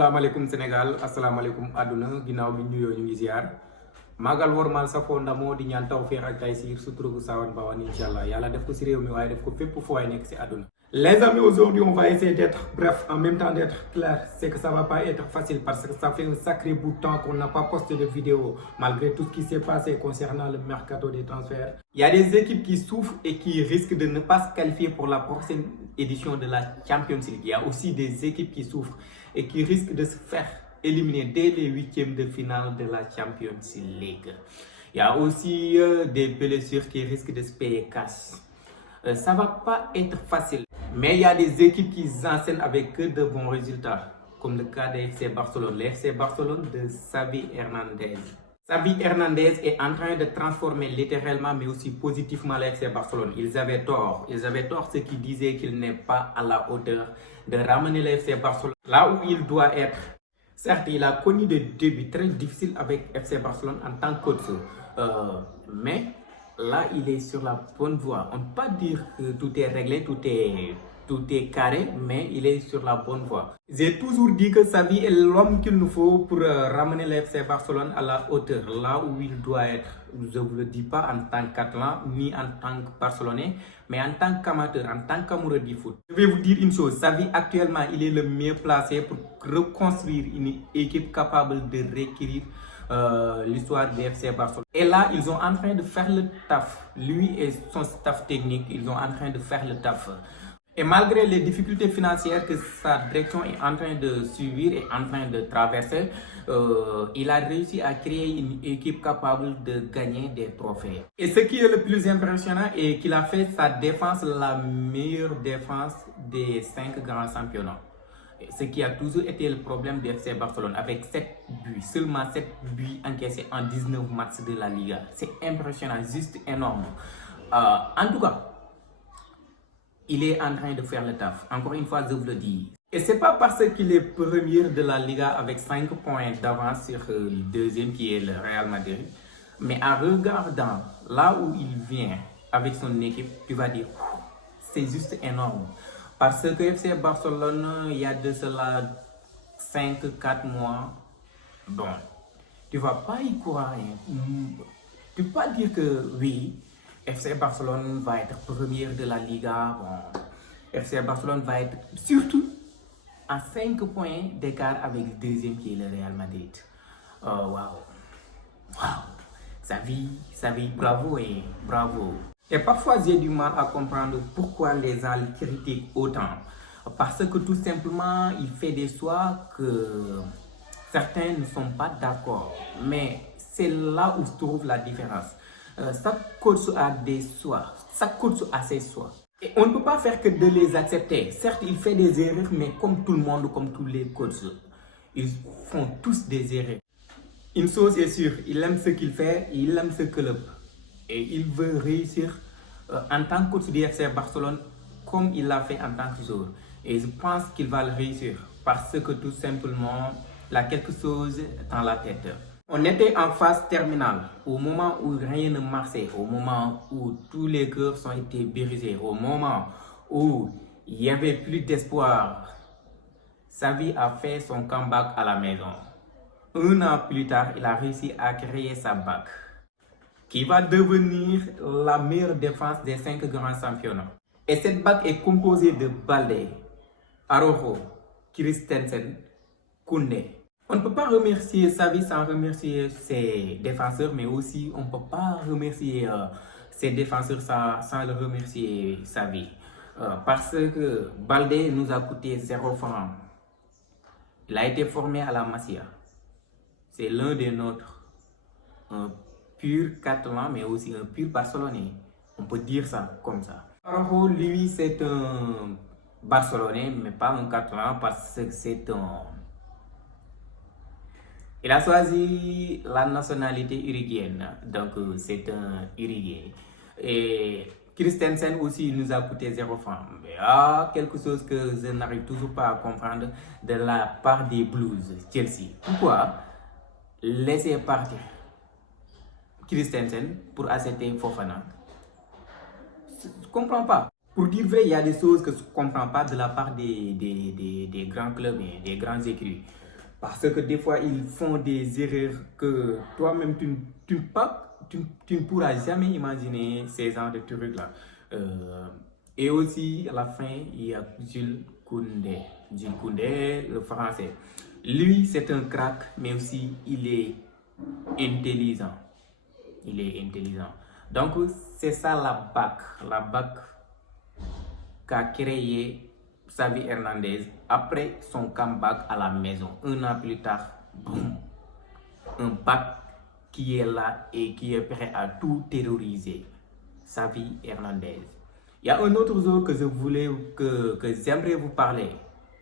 asalaamaaleykum Sénégal asalaamaaleykum àdduna ginnaaw bi nuyoo ñu ngi ziar Magal wormal safoo ndamoo di ñaan tawfeex ak taysiir sutura gu saawan bawan incha allah yàlla def ko si réew mi waaye def ko fépp fu waay nekk si àdduna. Les amis, aujourd'hui on va essayer d'être bref, en même temps d'être clair. C'est que ça va pas être facile parce que ça fait un sacré bout de temps qu'on n'a pas posté de vidéo malgré tout ce qui s'est passé concernant le mercato des transferts. Il y a des équipes qui souffrent et qui risquent de ne pas se qualifier pour la prochaine édition de la Champions League. Il y a aussi des équipes qui souffrent et qui risquent de se faire éliminer dès les huitièmes de finale de la Champions League. Il y a aussi des blessures qui risquent de se payer cash. Ça va pas être facile. Mais il y a des équipes qui enseignent avec que de bons résultats, comme le cas de FC Barcelone. Le FC Barcelone de Xavi Hernandez. Xavi Hernandez est en train de transformer littéralement, mais aussi positivement le FC Barcelone. Ils avaient tort. Ils avaient tort ceux qui disaient qu'il n'est pas à la hauteur de ramener le FC Barcelone là où il doit être. Certes, il a connu des débuts très difficiles avec FC Barcelone en tant que coach. Mais là, il est sur la bonne voie. On ne peut pas dire que tout est réglé, tout est carré, mais il est sur la bonne voie. J'ai toujours dit que Xavi est l'homme qu'il nous faut pour ramener le FC Barcelone à la hauteur, là où il doit être. Je ne vous le dis pas en tant qu'Atlant, ni en tant que Barcelonais, mais en tant qu'amateur, en tant qu'amoureux du foot. Je vais vous dire une chose, Xavi actuellement, il est le mieux placé pour reconstruire une équipe capable de requérir l'histoire du FC Barcelone. Et là, ils sont en train de faire le taf. Lui et son staff technique, ils sont en train de faire le taf. Et malgré les difficultés financières que sa direction est en train de subir et en train de traverser, il a réussi à créer une équipe capable de gagner des trophées. Et ce qui est le plus impressionnant est qu'il a fait sa défense la meilleure défense des 5 grands championnats. Ce qui a toujours été le problème du FC Barcelone avec 7 buts, seulement 7 buts encaissés en 19 matchs de la Liga. C'est impressionnant, juste énorme. En tout cas, il est en train de faire le taf. Encore une fois, je vous le dis. Et c'est pas parce qu'il est premier de la Liga avec 5 points d'avance sur le deuxième qui est le Real Madrid. Mais en regardant là où il vient avec son équipe, tu vas dire, c'est juste énorme. Parce que FC Barcelone, il y a de cela 5-4 mois, bon, tu ne vas pas y croire. Tu ne peux pas dire que oui, FC Barcelone va être premier de la Liga. Bon, FC Barcelone va être surtout à 5 points d'écart avec le deuxième qui est le Real Madrid. Waouh, Xavi, bravo et bravo. Et parfois, j'ai du mal à comprendre pourquoi les gens le critiquent autant. Parce que tout simplement, il fait des choix que certains ne sont pas d'accord. Mais c'est là où se trouve la différence. Chaque coach a des choix. Chaque coach a ses choix. Et on ne peut pas faire que de les accepter. Certes, il fait des erreurs, mais comme tout le monde, comme tous les coachs, ils font tous des erreurs. Une chose est sûre, il aime ce qu'il fait, il aime ce club. Et il veut réussir en tant que coach du FC Barcelone comme il l'a fait en tant que joueur. Et je pense qu'il va le réussir parce que tout simplement, il a quelque chose dans la tête. On était en phase terminale, au moment où rien ne marchait, au moment où tous les cœurs ont été brisés, au moment où il n'y avait plus d'espoir. Xavi a fait son comeback à la maison. Un an plus tard, il a réussi à créer sa bague, qui va devenir la meilleure défense des 5 grands championnats. Et cette bague est composée de Balde, Araujo, Christensen, Koundé. On ne peut pas remercier Xavi sans remercier ses défenseurs, mais aussi on ne peut pas remercier ses défenseurs sans le remercier Xavi. Parce que Balde nous a coûté 0 francs. Il a été formé à la Masia. C'est l'un des nôtres. Un pur Catalan, mais aussi un pur Barcelonais. On peut dire ça comme ça. Araujo, lui, c'est un Barcelonais, mais pas un Catalan parce que c'est un... Il a choisi la nationalité uruguayenne, donc c'est un Uruguay. Et Christensen aussi nous a coûté 0 francs. Mais quelque chose que je n'arrive toujours pas à comprendre de la part des Blues, Chelsea. Pourquoi laisser partir Christensen pour accepter Fofana? Je ne comprends pas. Pour dire vrai, il y a des choses que je ne comprends pas de la part des grands clubs et des grands écuries. Parce que des fois, ils font des erreurs que toi-même, tu ne pourras jamais imaginer ces genres de trucs-là. Et aussi, à la fin, il y a Jules Koundé. Jules Koundé, le français. Lui, c'est un crack, mais aussi, il est intelligent. Il est intelligent. Donc, c'est ça la BAC. La BAC qu'a créé Xavi Hernandez après son comeback à la maison. Un an plus tard, boum, un bac qui est là et qui est prêt à tout terroriser. Xavi Hernandez. Il y a un autre joueur que j'aimerais vous parler,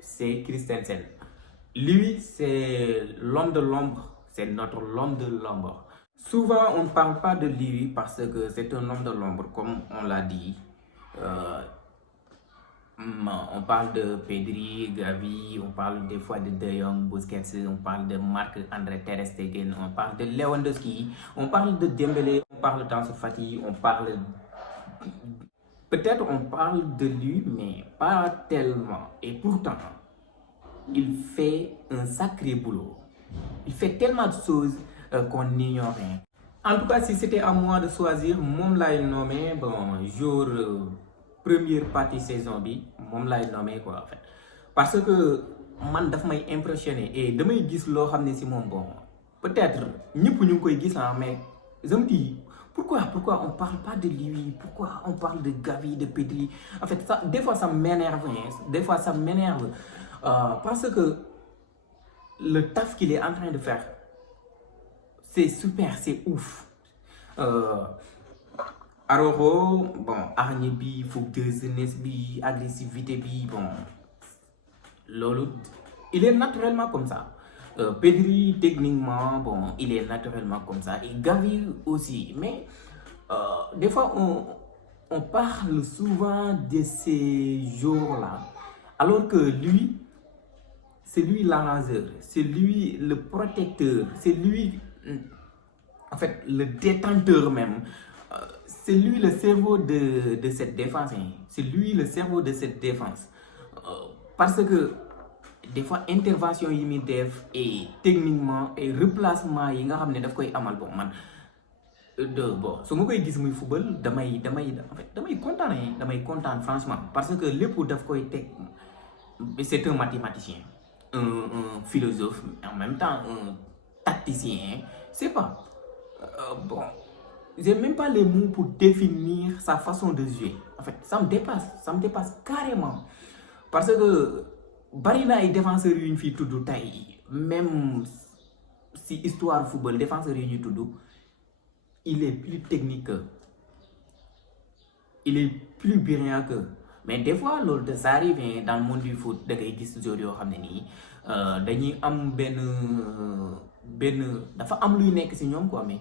c'est Christensen. Lui, c'est l'homme de l'ombre, c'est notre l'homme de l'ombre. Souvent, on ne parle pas de lui parce que c'est un homme de l'ombre, comme on l'a dit. On parle de Pedri, Gavi, on parle des fois de De Jong, Busquets, on parle de Marc-André Ter Stegen, on parle de Lewandowski, on parle de Dembélé, on parle d'Ansu Fati, on parle... Peut-être on parle de lui, mais pas tellement. Et pourtant, il fait un sacré boulot. Il fait tellement de choses qu'on ignore rien. En tout cas, si c'était à moi de choisir, moom lay nommé, bon, jour première partie saison bi, moom lay nommé quoi en fait. Parce que man daf may impressionné et damay gis loo xam ne si moom bon, peut-être ñëpp ñu ngi koy gis mais je me dis pourquoi on parle pas de lui, pourquoi on parle de Gavi, de Pedri. En fait, ça, des fois ça m'énerve, parce que le taf qu'il est en train de faire, c'est super, c'est ouf. Araujo, bon, hargne bi, fougue de jeunesse bi, agressivité bi, bon, lolo, il est naturellement comme ça. Pedri, techniquement, bon, il est naturellement comme ça. Et Gavi aussi. Mais des fois, on parle souvent de ces jours-là, alors que lui, c'est lui l'arrangeur, c'est lui le protecteur, c'est lui, en fait, le détenteur même. C'est lui le cerveau de cette défense. Hein. C'est lui le cerveau de cette défense. Parce que des fois, intervention yi muy def et techniquement et replacement yi nga xam ne daf koy amal bon man bon su ma koy gis muy football damay kontaan franchement parce que lépp daf koy teg. C'est un mathématicien, un philosophe, en même temps un tacticien. C'est pas bon. J'ai même pas les mots pour définir sa façon de jouer. En fait, ça me dépasse carrément. Parce que bari na ay défenseurs yu ñu fi tudd tey même si histoire football défenseurs yu ñu tudd il est plus technique que, il est plus brillant que. Mais des fois loolu de ça arrive dans le monde du foot da ngay gis joueurs yoo xam ne nii dañuy am benn dafa am luy nekk ci ñoom quoi mais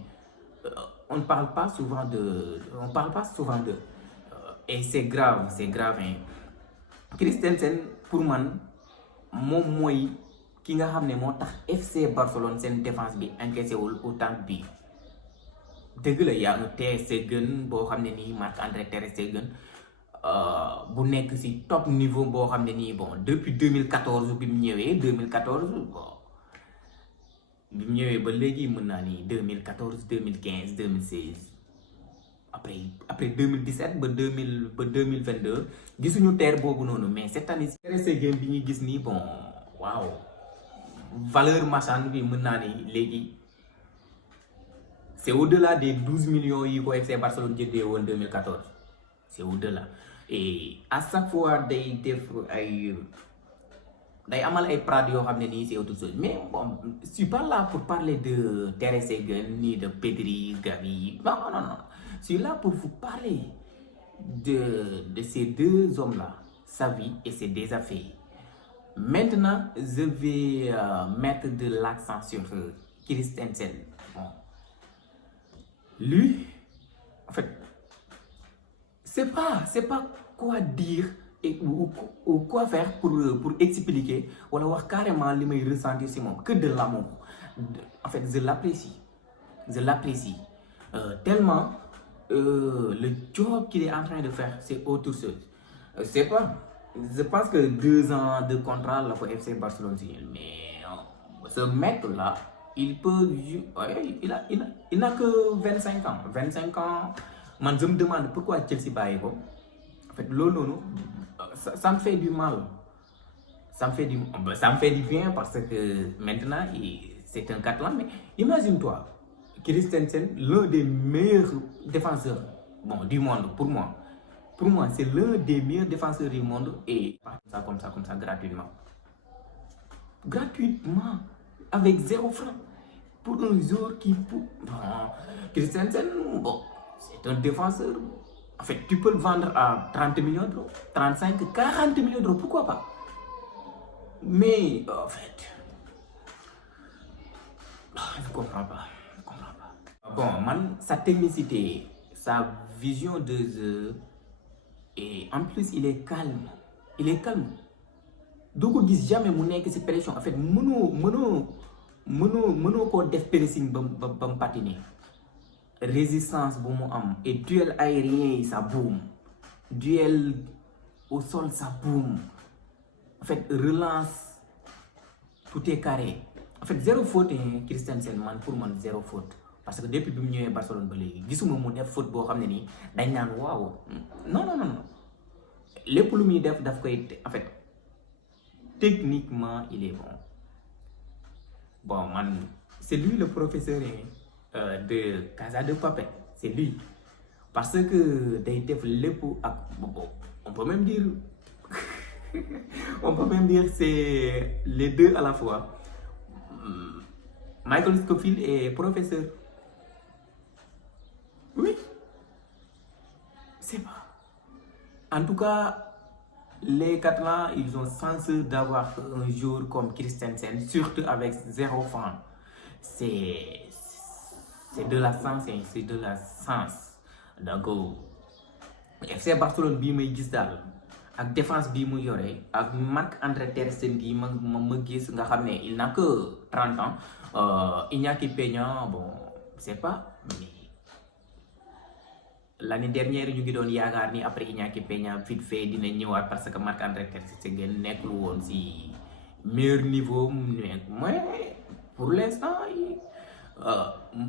on parle pas souvent de et c'est grave hein. Christensen pour man moom mooy ki nga xam ne moo tax FC Barcelone seen défense bi encaissé wul autant de buts. Dëgg la yaa un Ter Stegen boo xam ne nii Marc-André Ter Stegen bu nekk ci top niveau boo xam ne nii bon depuis 2014 bi mu ñëwee bon bi mu ñëwee ba léegi mën naa ni 2014 2015 2016 après 2017 ba 2022 gisuñu Ter boobu noonu mais cette année Ter Stegen bi ñuy gis nii bon waaw valeur marchande bi mën naa ni léegi c'est au-delà des 12 millions yi ko FC Barcelone jëndee woon 2014 c'est au-delà et à chaque fois day amal ay prades yoo xam ne nii c'est autre chose mais bon je suis pas là pour parler de Ter Stegen ni de Pedri, Gavi, non. Je suis là pour vous parler de ces deux hommes-là, Xavi et c'est déjà fait. Maintenant, je vais mettre de l'accent sur Christensen. Bon. Lui, en fait, c'est pas quoi dire ou quoi faire pour expliquer ou voir carrément li may ressentir ci moom que de l'amour. En fait, je l'apprécie tellement le job qu'il est en train de faire c'est autre chose. C'est pas, je pense que 2 ans de contrat la ko FC Barcelone signé mais Ce mec-là, il n'a que 25 ans. 25 ans, man, je me demande pourquoi Chelsea bàyyi ko. En fait, ça me fait du mal. Ça me fait du bien parce que maintenant, c'est un Catalan. Mais imagine-toi, Christensen, l'un des meilleurs défenseurs du monde, pour moi. Pour moi, c'est l'un des meilleurs défenseurs du monde et comme ça, gratuitement. Gratuitement, avec 0 francs. Pour un joueur qui... Christensen, c'est un défenseur. En fait, tu peux le vendre à 30 millions d'euros, 35, 40 millions d'euros, pourquoi pas? Mais, en fait, je ne comprends pas. Bon, man, sa technicité, sa vision de jeu, et en plus, il est calme. doo ko gis jamais mu nekk ci pression. En fait, mënoo koo def pressing ba mu patiner. Résistance bu mu am et duel aérien yi ça boum, duel au sol ça boum. En fait, relance, tout est carré. En fait, 0 faute Christensen, man, pour man 0 faute. Parce que depuis bi mu ñëwee Barcelone ba léegi gisuma mu def faute boo xam ne nii dañ naan waaw non lépp lu muy def daf koy en fait techniquement il est bon man c'est lui le professeur de Casa de Papel, c'est lui parce que day def lépp ak on peut même dire c'est les deux à la fois. Michael Scofield est professeur. Oui, c'est pas. En tout cas, les Catalans, ils ont chance d'avoir un joueur comme Christensen, surtout avec 0 francs. C'est de la chance, c'est de la chance. Donc, FC Barcelone bii may gis daal ak défense bii mu yore ak Marc-André ter Stegen gi ma gis nga xam ne il n'a que 30 ans. Iñaki Peña, bon, c'est pas, mais l'année dernière ñu ngi doon yaakaar ni après Iñaki Peña vite fait dina ñëwaat parce que Marc-André ter Stegen nekkul woon ci meilleur niveau mais pour l'instant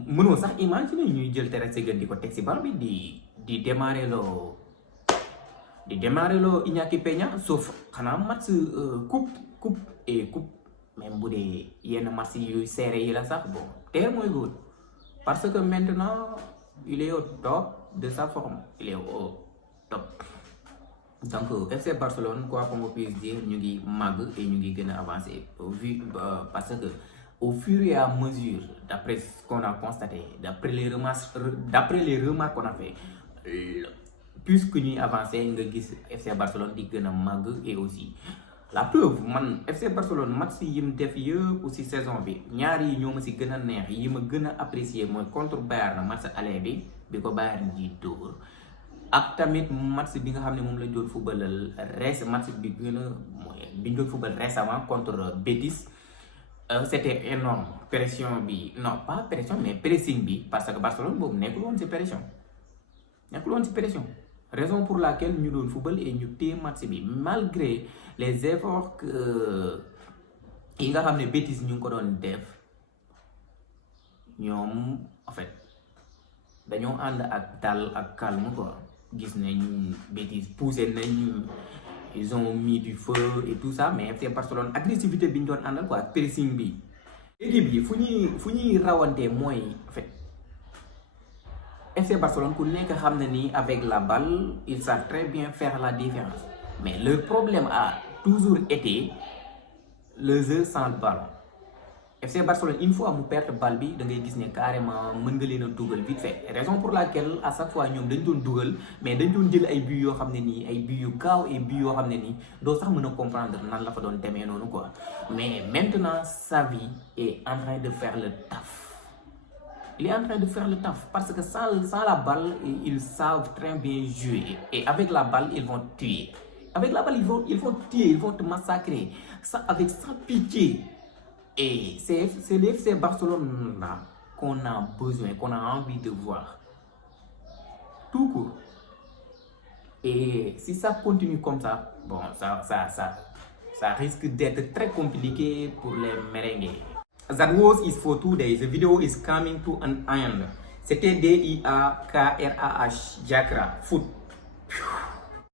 mënoo sax imaginer ñuy jël ter Stegen di ko teg ci bal bi di démarrer loo Iñaki Peña sauf xanaa match coupe même bu dee yenn match yu serré yi la sax bon teer mooy góor parce que maintenant il est au top de sa forme, il est au top. Donc FC Barcelone, quoi qu'on puisse dire, ñu ngi màgg et ñu ngi gën a avancer parce que au fur et à mesure, d'après ce qu'on a constaté, d'après les remarques qu'on a fait, puisque ñuy avancer nga gis FC Barcelone di gën a màgg et aussi la preuve man FC Barcelone match yi mu def yëpp aussi saison bi ñaar yi ñoo ma si gën a neex yi ma gën a apprécier mooy contre Bayern match aller bi ko Bayern di dóor ak tamit match bi nga xam ne moom lañ doon footballal match bi gën a mooy bi ñu doon football récemment contre Betis. C'était énorme pression bi non pas pression mais pressing bi parce que Barcelone boobu nekkul woon si pression raison pour laquelle ñu doon football et ñu téye match bi malgré les efforts yi nga xam ne Betis ñu ngi ko doon def ñoom en fait dañoo ànd ak dal ak calme quoi gis nañ Betis poussé nañ ils ont mis du feu et tout ça mais FC Barcelone agressivité bi ñu doon àndal quoi pressing bi équipe yi fu ñuy rawante mooy en fait FC Barcelone ku nekk xam na ni avec la balle ils savent très bien faire la différence mais leur problème a toujours été le jeu sans ballon. FC Barcelone une fois mu perte balle bi da ngay gis ne carrément mën nga leen a dugal vite fait raison pour laquelle à chaque fois ñoom dañ doon dugal mais dañ doon jël ay buts yoo xam ne nii ay buts yu gaaw et buts yoo xam ne nii doo sax mën a comprendre nan la fa doon demee noonu quoi mais maintenant Xavi est en train de faire le taf. Il est en train de faire le taf parce que sans la balle ils savent très bien jouer et avec la balle ils vont tuer. Avec la balle ils vont tuer, ils vont te massacrer sans pitié. Et c'est le FC Barcelone là qu'on a besoin, qu'on a envie de voir. Tout court. Et si ça continue comme ça, bon, ça risque d'être très compliqué pour les merengues. That was is for 2 days. The video is coming to an end. C'était DIAKRAH, Diakra, foot.